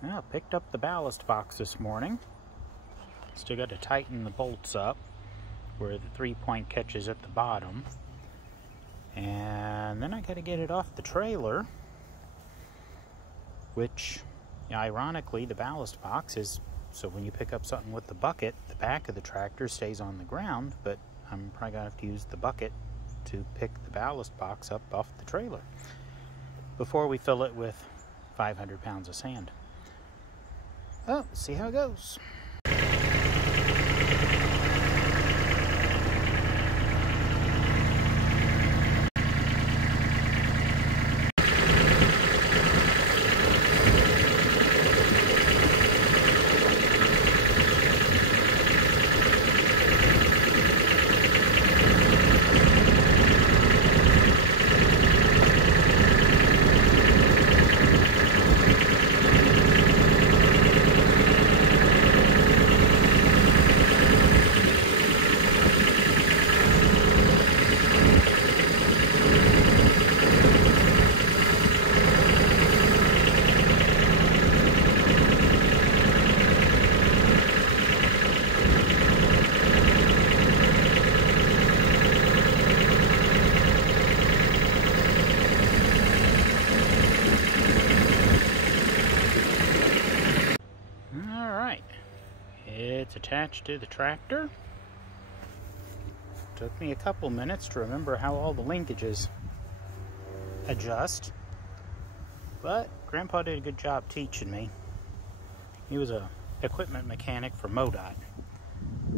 Well, picked up the ballast box this morning. Still got to tighten the bolts up where the 3-point catches at the bottom. And then I got to get it off the trailer, which, ironically, the ballast box is so when you pick up something with the bucket, the back of the tractor stays on the ground, but I'm probably going to have to use the bucket to pick the ballast box up off the trailer before we fill it with 500 pounds of sand. Oh, see how it goes. It's attached to the tractor. Took me a couple minutes to remember how all the linkages adjust, but Grandpa did a good job teaching me. He was a equipment mechanic for MoDOT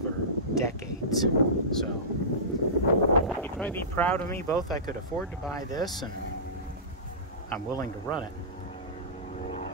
for decades, so he'd probably be proud of me. Both I could afford to buy this and I'm willing to run it,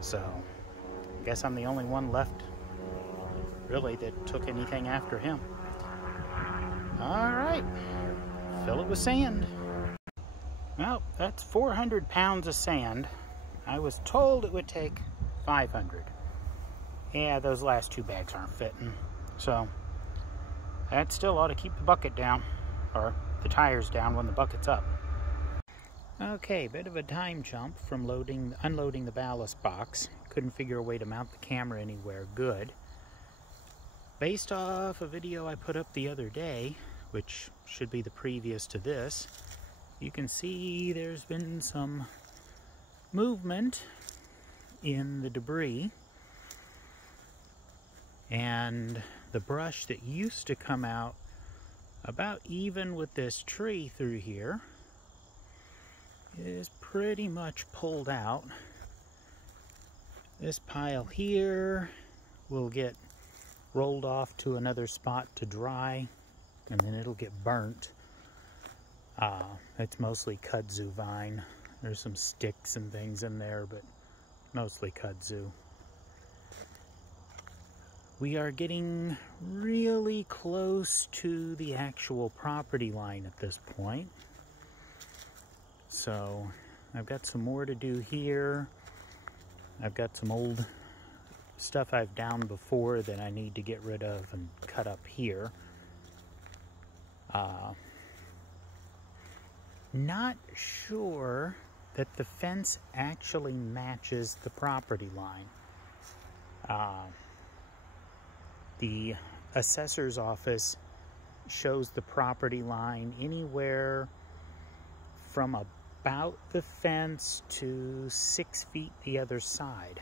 so I guess I'm the only one left really that took anything after him. All right, fill it with sand. Well, that's 400 pounds of sand. I was told it would take 500. Yeah, those last 2 bags aren't fitting. So that still ought to keep the bucket down, or the tires down when the bucket's up. Okay, bit of a time jump from unloading the ballast box. Couldn't figure a way to mount the camera anywhere good. Based off a video I put up the other day, which should be the previous to this, you can see there's been some movement in the debris, and the brush that used to come out about even with this tree through here is pretty much pulled out. This pile here will get rolled off to another spot to dry, and then it'll get burnt. It's mostly kudzu vine. There's some sticks and things in there, but mostly kudzu. We are getting really close to the actual property line at this point. So I've got some more to do here. I've got some old stuff I've downed before that I need to get rid of and cut up here. Not sure that the fence actually matches the property line. The assessor's office shows the property line anywhere from about the fence to 6 feet the other side.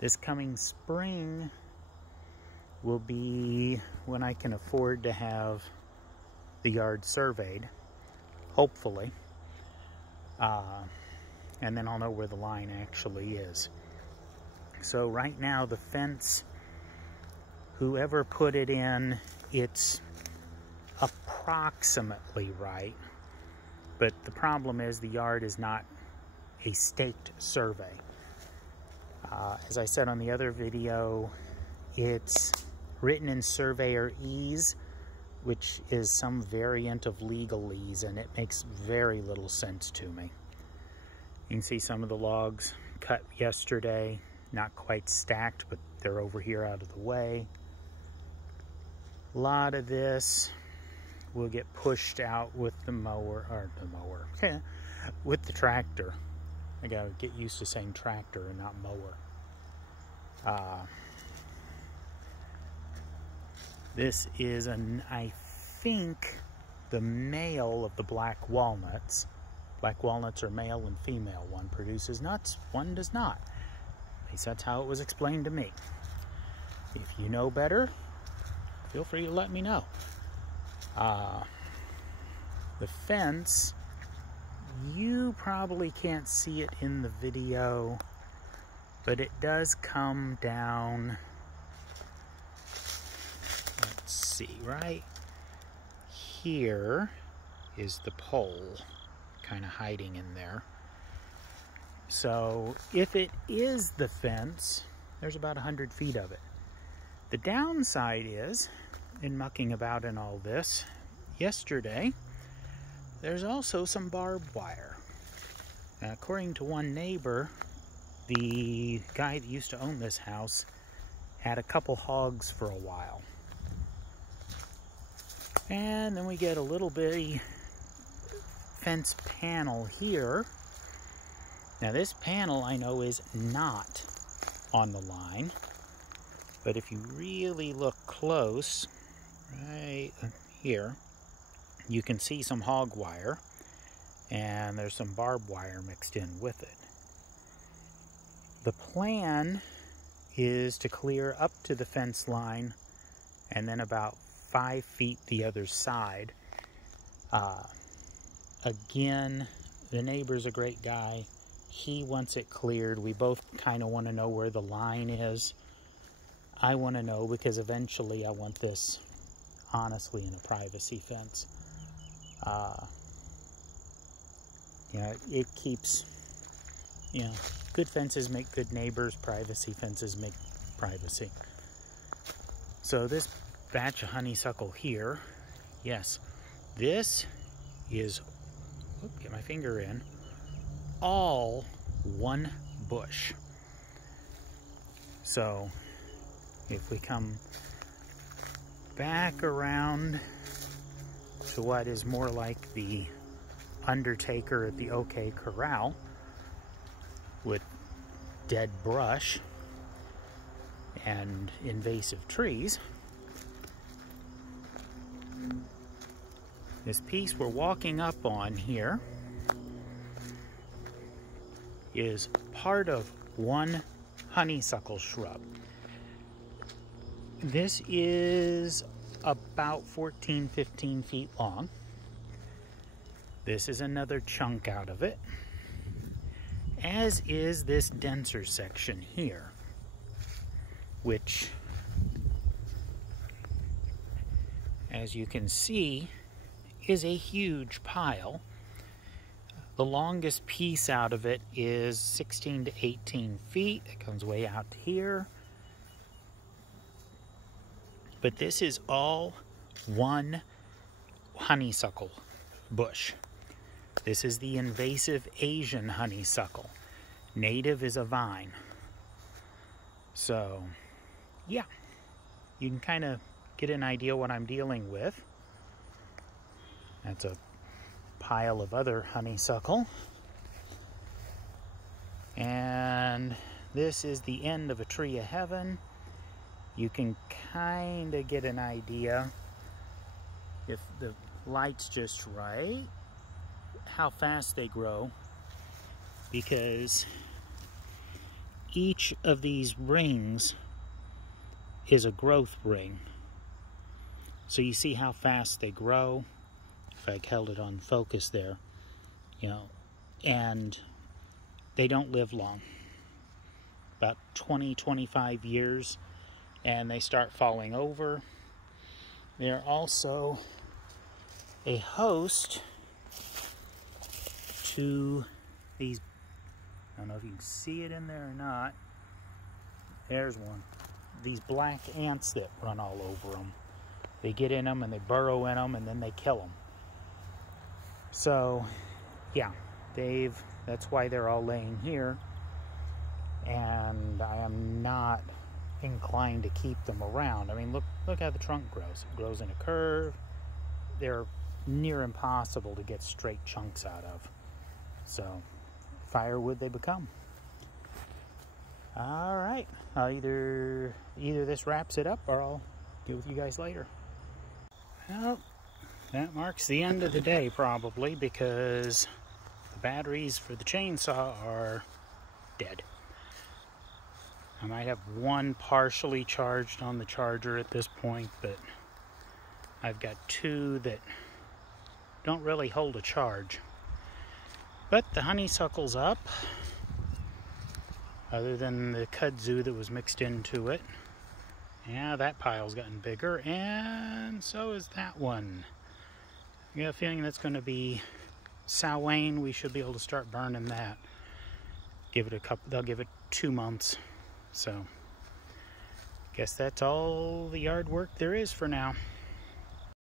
This coming spring will be when I can afford to have the yard surveyed, hopefully. And then I'll know where the line actually is. So right now the fence, whoever put it in, it's approximately right. But the problem is the yard is not a staked survey. As I said on the other video, it's written in surveyorese, which is some variant of legalese, and it makes very little sense to me. You can see some of the logs cut yesterday, not quite stacked, but they're over here out of the way. A lot of this will get pushed out with the mower, with the tractor. I gotta get used to saying tractor and not mower. This is I think, the male of the black walnuts. Black walnuts are male and female. One produces nuts, one does not. At least that's how it was explained to me. If you know better, feel free to let me know. The fence, you probably can't see it in the video, but it does come down, let's see, right here is the pole, kind of hiding in there. So if it is the fence, there's about 100 feet of it. The downside is, in mucking about in all this, yesterday, there's also some barbed wire. According to one neighbor, the guy that used to own this house had a couple hogs for a while. And then we get a little bitty fence panel here. Now this panel I know is not on the line, but if you really look close, right here, you can see some hog wire, and there's some barbed wire mixed in with it. The plan is to clear up to the fence line and then about 5 feet the other side. Again, the neighbor's a great guy. He wants it cleared. We both kind of want to know where the line is. I want to know because eventually I want this, honestly, in a privacy fence. It keeps, good fences make good neighbors, privacy fences make privacy. So this batch of honeysuckle here, yes, this is, get my finger in, all one bush. So if we come back around to what is more like the Undertaker at the OK Corral with dead brush and invasive trees, this piece we're walking up on here is part of one honeysuckle shrub. This is about 14, 15 feet long. This is another chunk out of it, as is this denser section here, which, as you can see, is a huge pile. The longest piece out of it is 16 to 18 feet. It comes way out here. But this is all one honeysuckle bush. This is the invasive Asian honeysuckle. Native is a vine. So, yeah, you can kind of get an idea what I'm dealing with. That's a pile of other honeysuckle. And this is the end of a tree of heaven. You can kind of get an idea, if the light's just right, how fast they grow, because each of these rings is a growth ring. So you see how fast they grow. If I held it on focus there, and they don't live long. About 20, 25 years, and they start falling over. They're also a host to these, I don't know if you can see it in there or not. There's one. These black ants that run all over them. They get in them and they burrow in them and then they kill them. So, yeah, that's why they're all laying here. And I am not inclined to keep them around. I mean, look how the trunk grows. It grows in a curve. They're near impossible to get straight chunks out of. So firewood they become. All right, either this wraps it up, or I'll get with you guys later. Well, that marks the end of the day probably, because the batteries for the chainsaw are dead. I might have one partially charged on the charger at this point, but I've got two that don't really hold a charge. But the honeysuckle's up, other than the kudzu that was mixed into it. Yeah, that pile's gotten bigger, and so is that one. I got a feeling that's going to be Samhain. We should be able to start burning that. They'll give it 2 months. So, guess that's all the yard work there is for now.